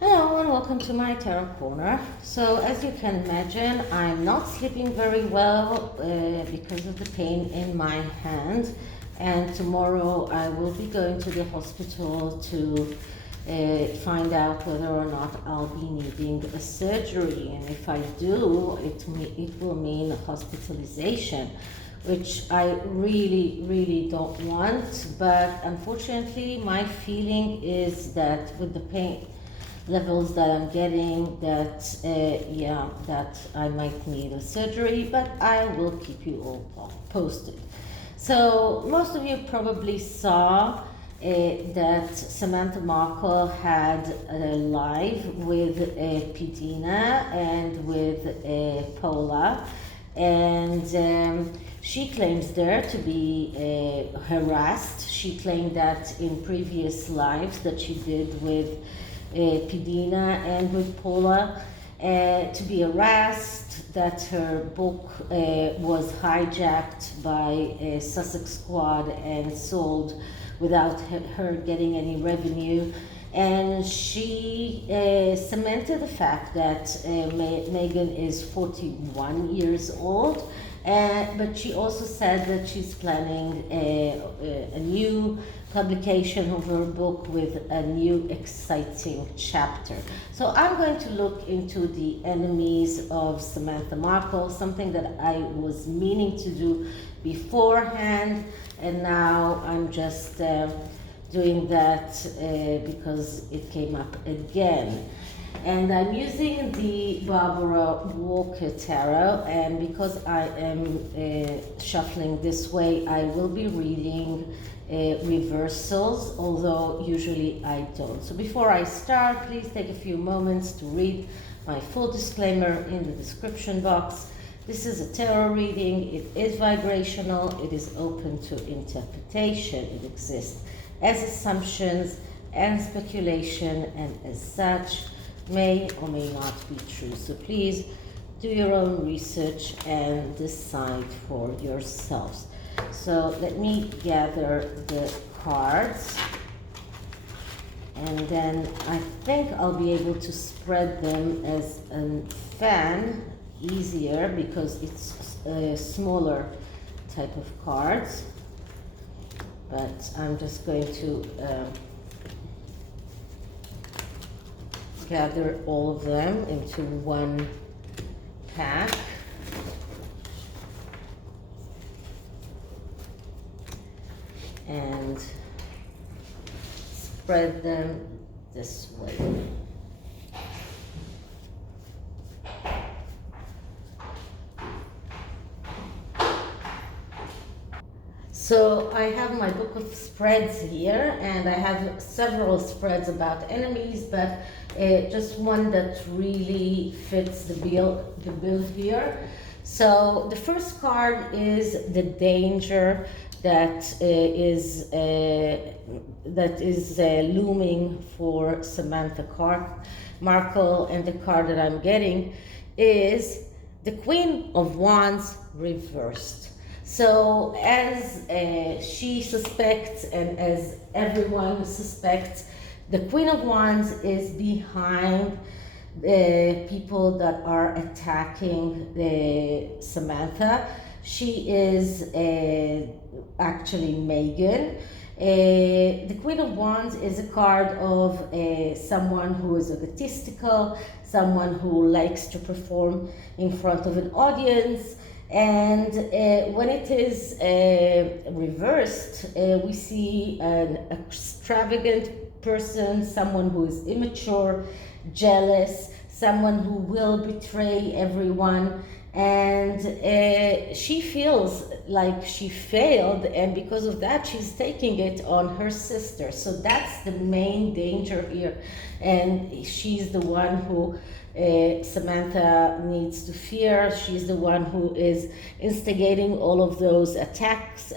Hello and welcome to my tarot corner. So as you can imagine, I'm not sleeping very well because of the pain in my hand, and tomorrow I will be going to the hospital to find out whether or not I'll be needing a surgery, and if I do, it will mean hospitalization, which I really don't want. But unfortunately my feeling is that with the pain levels that I'm getting, that that I might need a surgery, but I will keep you all posted. So most of you probably saw that Samantha Markle had a live with Pidina and with Paula, and she claims there to be harassed. She claimed that in previous lives that she did with Pidina and with Paula to be harassed, that her book was hijacked by sussexsquad and sold without her getting any revenue. And she cemented the fact that Meghan is 41 years old, but she also said that she's planning a new publication of her book with a new exciting chapter. So I'm going to look into the enemies of Samantha Markle, something that I was meaning to do beforehand, and now I'm just doing that because it came up again. And I'm using the Barbara Walker Tarot, and because I am shuffling this way, I will be reading reversals, although usually I don't. So before I start, please take a few moments to read my full disclaimer in the description box. This is a tarot reading. It is vibrational. It is open to interpretation. It exists as assumptions and speculation, and as such may or may not be true. So please do your own research and decide for yourselves. So let me gather the cards, and then I think I'll be able to spread them as a fan easier because it's a smaller type of cards. But I'm just going to gather all of them into one pack. And spread them this way. So I have my book of spreads here, and I have several spreads about enemies, but just one that really fits the bill here. So the first card is the danger that is looming for Samantha Markle, and the card that I'm getting is the Queen of Wands reversed. So as she suspects, and as everyone suspects, the Queen of Wands is behind the people that are attacking Samantha. She is actually Meghan. The Queen of Wands is a card of someone who is egotistical, someone who likes to perform in front of an audience. And when it is reversed, we see an extravagant person, someone who is immature, jealous, someone who will betray everyone. And she feels like she failed, and because of that she's taking it on her sister. So that's the main danger here, and she's the one who Samantha needs to fear. She's the one who is instigating all of those attacks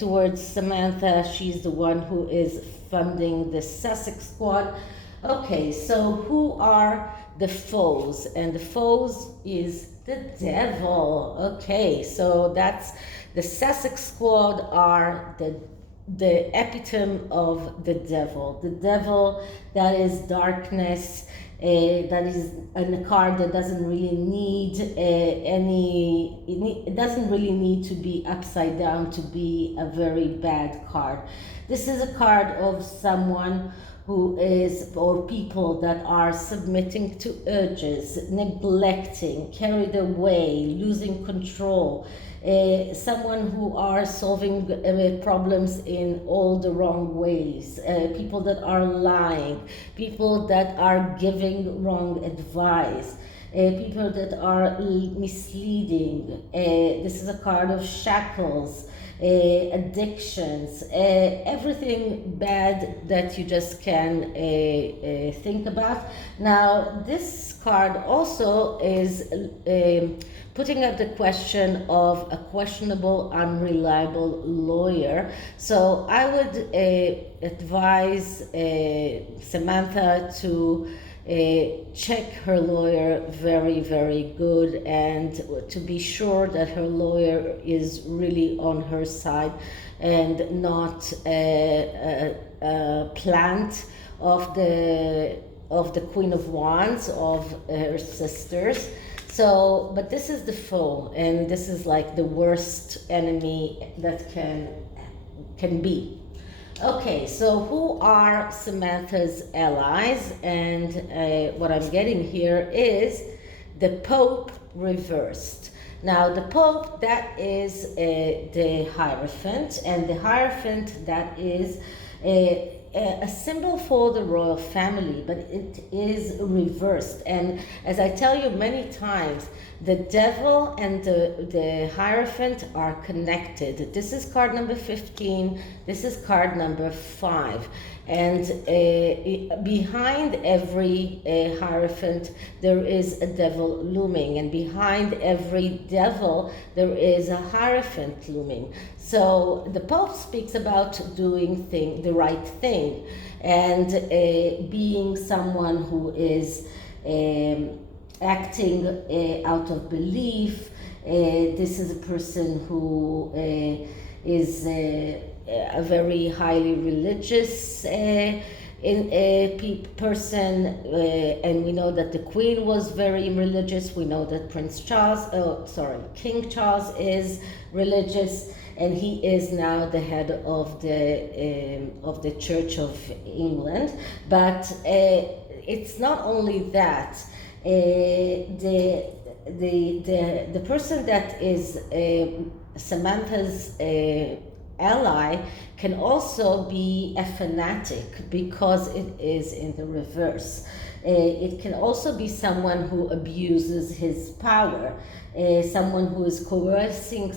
towards Samantha. She's the one who is funding the Sussex Squad. Okay, so who are the foes? And the foes is the devil. Okay, so that's the Sussex Squad are the epitome of the devil. The devil that is darkness, That is a card that doesn't really need it doesn't really need to be upside down to be a very bad card. This is a card of someone who is, or people that are submitting to urges, neglecting, carried away, losing control. Someone who are solving problems in all the wrong ways, people that are lying, people that are giving wrong advice, people that are misleading. This is a card of shackles, addictions, everything bad that you just can think about. Now, this card also is putting up the question of a questionable, unreliable lawyer. So I would advise Samantha to check her lawyer very, very good, and to be sure that her lawyer is really on her side and not a plant of the Queen of Wands, of her sisters. So, but this is the foe, and this is like the worst enemy that can be. Okay, so who are Samantha's allies? And what I'm getting here is the Pope reversed. Now, the Pope, that is the Hierophant, and the Hierophant, that is a symbol for the royal family, but it is reversed. And as I tell you many times, the devil and the Hierophant are connected. This is card number 15, this is card number 5. And behind every Hierophant, there is a devil looming. And behind every devil, there is a Hierophant looming. So the Pope speaks about doing the right thing, and being someone who is acting out of belief. This is a person who is a very highly religious person, and we know that the Queen was very religious. We know that King Charles is religious, and he is now the head of the Church of England. But it's not only that. The person that is Samantha's ally can also be a fanatic, because it is in the reverse. It can also be someone who abuses his power, someone who is coercing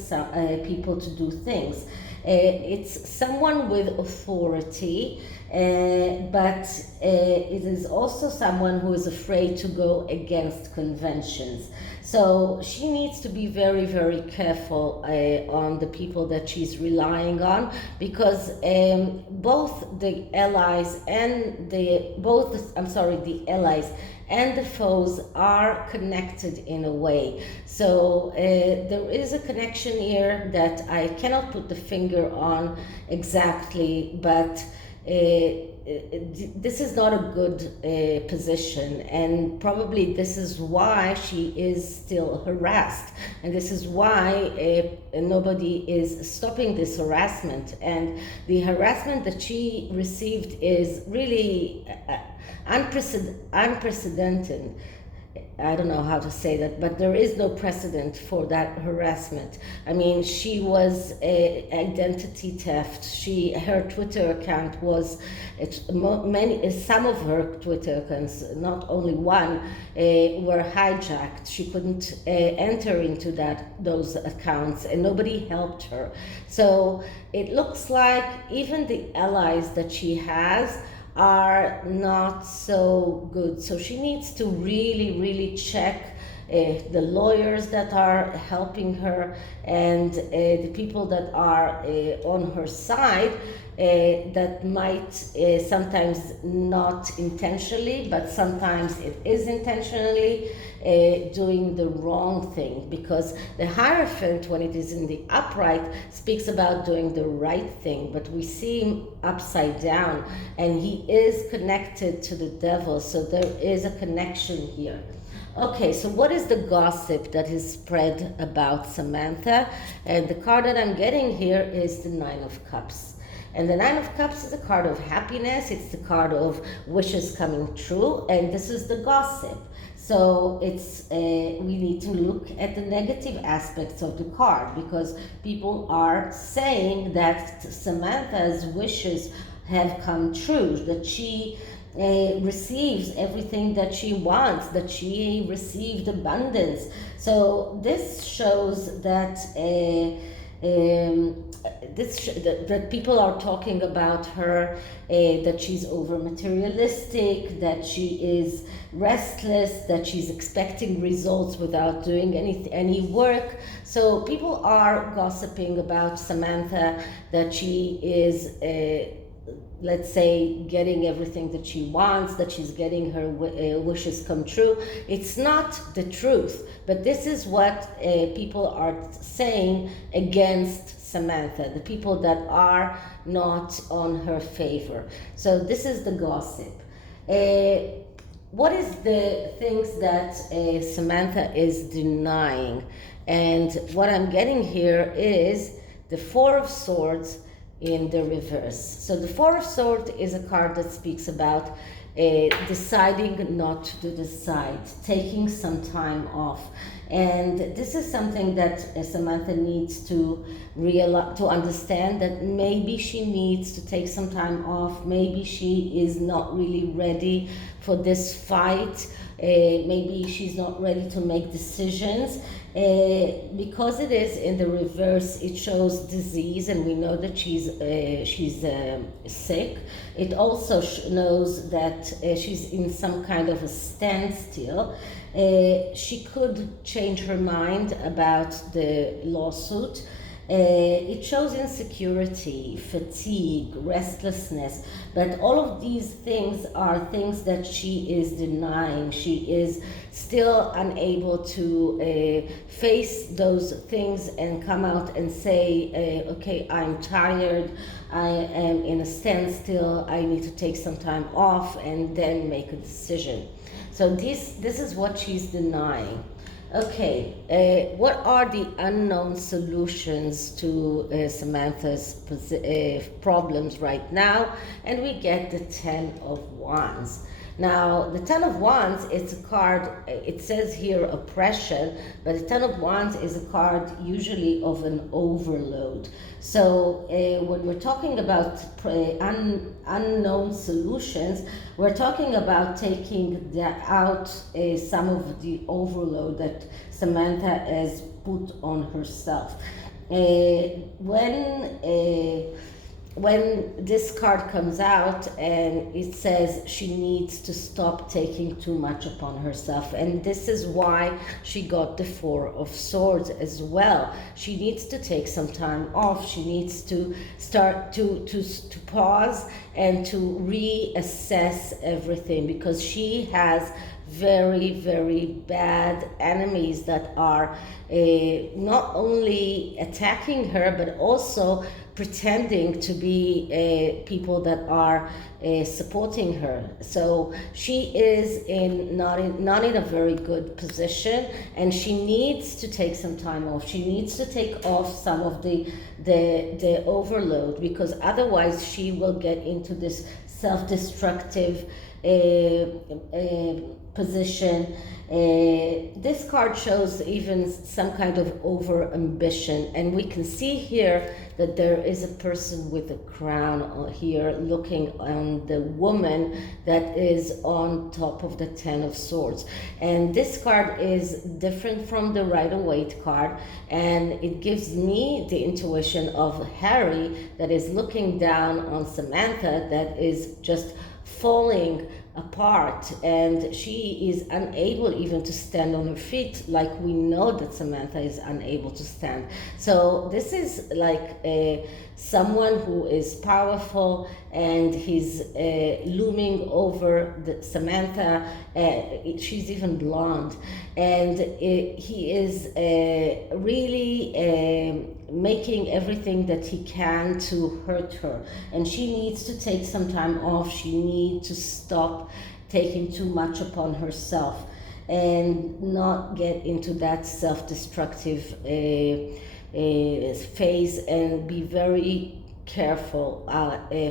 people to do things. It's someone with authority, but it is also someone who is afraid to go against conventions. So she needs to be very, very careful on the people that she's relying on, because both the allies and the allies and the foes are connected in a way. So there is a connection here that I cannot put the finger on exactly, but this is not a good position, and probably this is why she is still harassed, and this is why nobody is stopping this harassment. And the harassment that she received is really unprecedented. I don't know how to say that, but there is no precedent for that harassment. I mean, she was identity theft. Her Twitter account was some of her Twitter accounts, not only one, were hijacked. She couldn't enter into those accounts, and nobody helped her. So it looks like even the allies that she has are not so good. So she needs to really, really check the lawyers that are helping her, and the people that are on her side, that might sometimes not intentionally, but sometimes it is intentionally doing the wrong thing, because the Hierophant, when it is in the upright, speaks about doing the right thing, but we see him upside down, and he is connected to the devil, so there is a connection here. Okay, so what is the gossip that is spread about Samantha? And the card that I'm getting here is the Nine of Cups. And the Nine of Cups is a card of happiness. It's the card of wishes coming true, and this is the gossip. So it's we need to look at the negative aspects of the card, because people are saying that Samantha's wishes have come true, that she receives everything that she wants, that she received abundance. So this shows that that people are talking about her, that she's over materialistic, that she is restless, that she's expecting results without doing any work. So people are gossiping about Samantha, that she is let's say getting everything that she wants, that she's getting her wishes come true. It's not the truth, but this is what people are saying against Samantha, the people that are not on her favor. So this is the gossip. What is the things that Samantha is denying? And what I'm getting here is the Four of Swords in the reverse. So the Four of Swords is a card that speaks about deciding not to decide, taking some time off. And this is something that Samantha needs to understand, that maybe she needs to take some time off, maybe she is not really ready for this fight, maybe she's not ready to make decisions. Because it is in the reverse, it shows disease, and we know that she's sick. It also knows that she's in some kind of a standstill. She could change her mind about the lawsuit. It shows insecurity, fatigue, restlessness, but all of these things are things that she is denying. She is still unable to face those things and come out and say, okay, I'm tired, I am in a standstill, I need to take some time off and then make a decision. So this is what she's denying. Okay, what are the unknown solutions to Samantha's problems right now? And we get the Ten of Wands. Now, the Ten of Wands, it's a card, it says here oppression, but the Ten of Wands is a card usually of an overload. So when we're talking about unknown solutions, we're talking about taking out some of the overload that Samantha has put on herself. When this card comes out and it says she needs to stop taking too much upon herself, and this is why she got the Four of Swords as well. She needs to take some time off. She needs to start to pause and to reassess everything, because she has very, very bad enemies that are not only attacking her, but also pretending to be people that are supporting her. So she is not in a very good position, and she needs to take some time off. She needs to take off some of the overload, because otherwise she will get into this self-destructive position. This card shows even some kind of over ambition, and we can see here that there is a person with a crown here looking on the woman that is on top of the Ten of Swords. And this card is different from the Rider-Waite card, and it gives me the intuition of Harry that is looking down on Samantha, that is just falling apart, and she is unable even to stand on her feet, like we know that Samantha is unable to stand. So this is like someone who is powerful, and he's looming over Samantha. She's even blonde, and he is really making everything that he can to hurt her, and she needs to take some time off. She needs to stop taking too much upon herself and not get into that self-destructive phase, and be very careful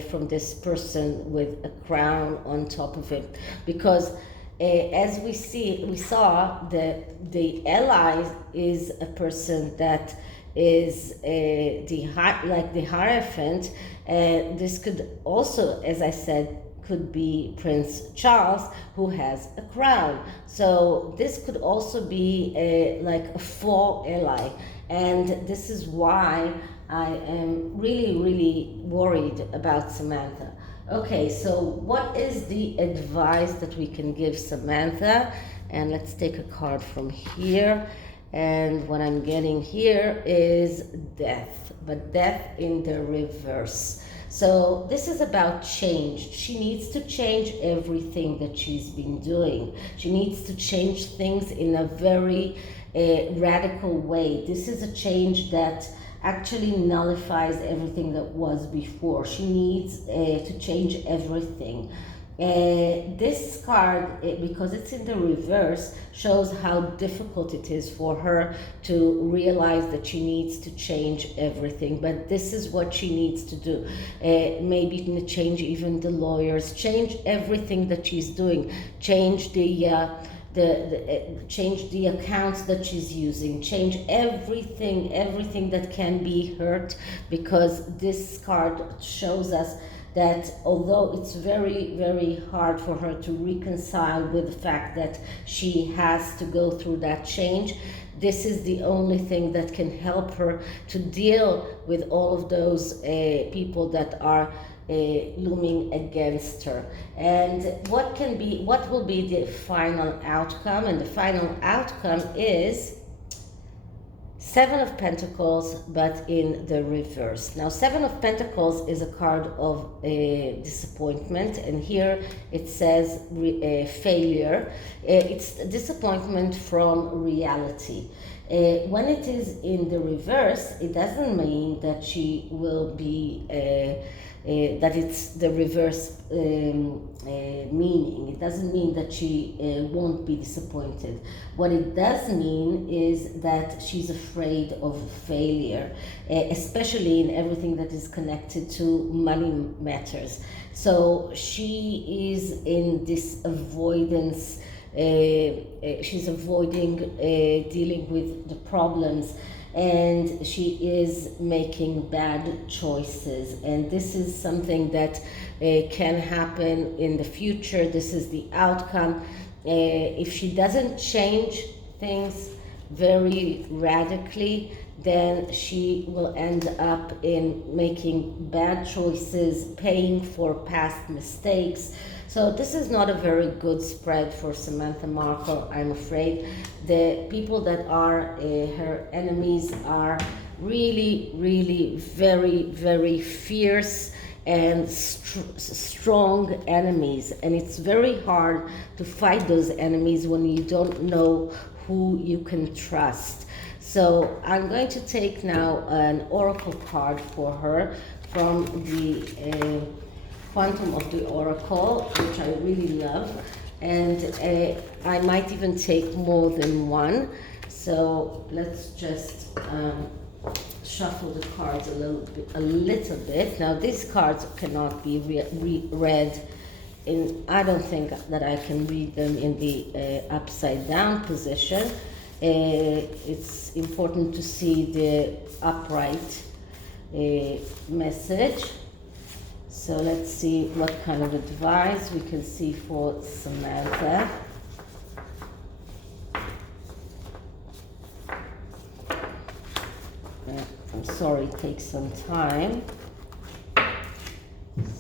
from this person with a crown on top of it, because as we saw that the ally is a person that is the Hierophant. This could also, as I said, could be Prince Charles, who has a crown. So this could also be like a full ally, and this is why I am really worried about Samantha. Okay, so what is the advice that we can give Samantha? And let's take a card from here. And what I'm getting here is death, but death in the reverse. So this is about change. She needs to change everything that she's been doing. She needs to change things in a very radical way. This is a change that actually nullifies everything that was before. She needs to change everything. This card, because it's in the reverse, shows how difficult it is for her to realize that she needs to change everything. But this is what she needs to do. Maybe change even the lawyers, change everything that she's doing, change change the accounts that she's using, change everything that can be hurt, because this card shows us that although it's very hard for her to reconcile with the fact that she has to go through that change, this is the only thing that can help her to deal with all of those people that are looming against her. And what will be the final outcome? And the final outcome is Seven of Pentacles, but in the reverse. Now, Seven of Pentacles is a card of disappointment, and here it says failure. It's disappointment from reality. When it is in the reverse, it doesn't mean that she will be that it's the reverse meaning. It doesn't mean that she won't be disappointed. What it does mean is that she's afraid of failure, especially in everything that is connected to money matters. So she is in this avoidance. She's avoiding dealing with the problems, and she is making bad choices, and this is something that can happen in the future. This is the outcome. If she doesn't change things very radically, then she will end up in making bad choices, paying for past mistakes. So this is not a very good spread for Samantha Markle, I'm afraid. The people that are her enemies are really very fierce and strong enemies. And it's very hard to fight those enemies when you don't know who you can trust. So I'm going to take now an oracle card for her from the Quantum of the Oracle, which I really love, and I might even take more than one. So let's just shuffle the cards a little bit. Now these cards cannot be read in, I don't think that I can read them in the upside down position. It's important to see the upright message. So let's see what kind of advice we can see for Samantha. I'm sorry, it takes some time.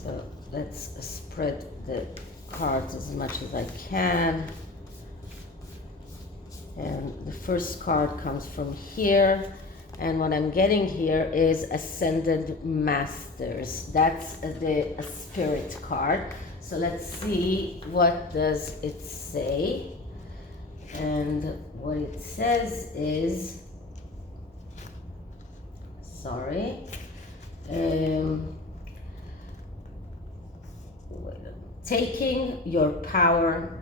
So let's spread the cards as much as I can. And the first card comes from here. And what I'm getting here is Ascended Masters. That's the Spirit card. So let's see, what does it say? And what it says is, sorry, taking your power.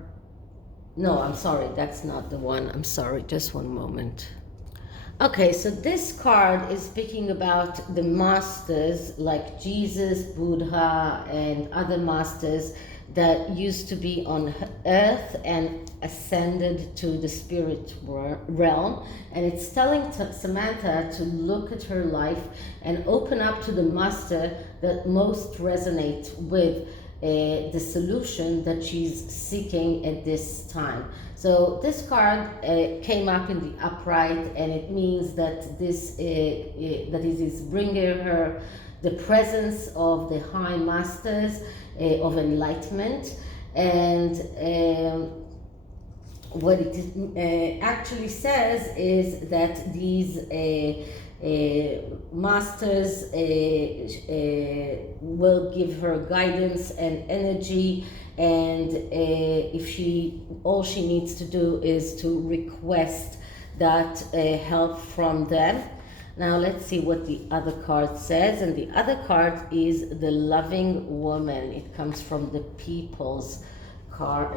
No, I'm sorry, that's not the one. I'm sorry, just one moment. Okay, so this card is speaking about the masters like Jesus, Buddha, and other masters that used to be on earth and ascended to the spirit realm. And it's telling Samantha to look at her life and open up to the master that most resonate with the solution that she's seeking at this time. So this card came up in the upright, and it means that this that it is bringing her the presence of the high masters of enlightenment. And what it actually says is that these masters will give her guidance and energy, and if all she needs to do is to request that help from them. Now let's see what the other card says. And the other card is the Loving Woman. It comes from the People's card,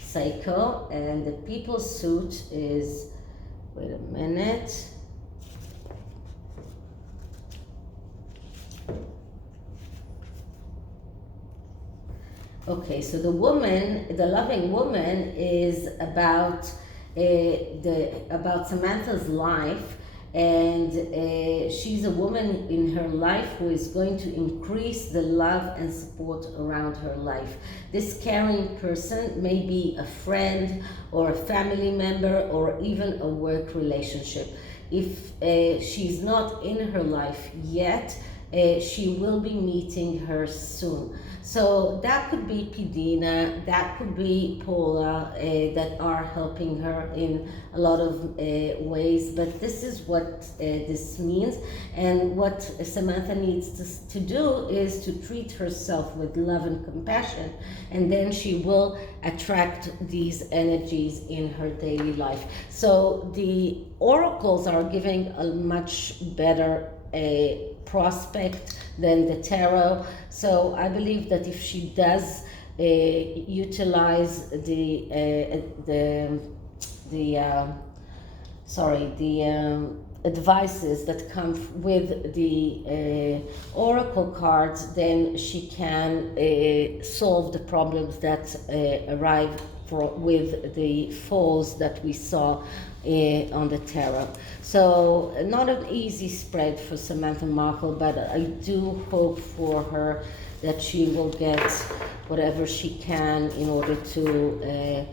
cycle, and the People's suit is, wait a minute. Okay, so the woman, the Loving Woman, is about Samantha's life, and she's a woman in her life who is going to increase the love and support around her life. This caring person may be a friend or a family member or even a work relationship. If she's not in her life yet, she will be meeting her soon. So that could be Pidina, that could be Paula, that are helping her in a lot of ways. But this is what this means. And what Samantha needs to do is to treat herself with love and compassion. And then she will attract these energies in her daily life. So the oracles are giving a much better prospect than the tarot. So I believe that if she does utilize the advices that come with the oracle cards, then she can solve the problems that arrive with the falls that we saw on the tarot. So not an easy spread for Samantha Markle, but I do hope for her that she will get whatever she can in order to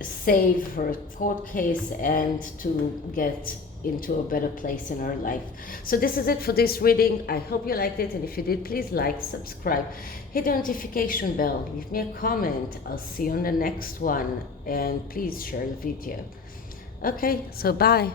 save her court case and to get into a better place in her life. So this is it for this reading. I hope you liked it, and if you did, please like, subscribe, hit the notification bell, leave me a comment. I'll see you on the next one, and please share the video. Okay, so bye.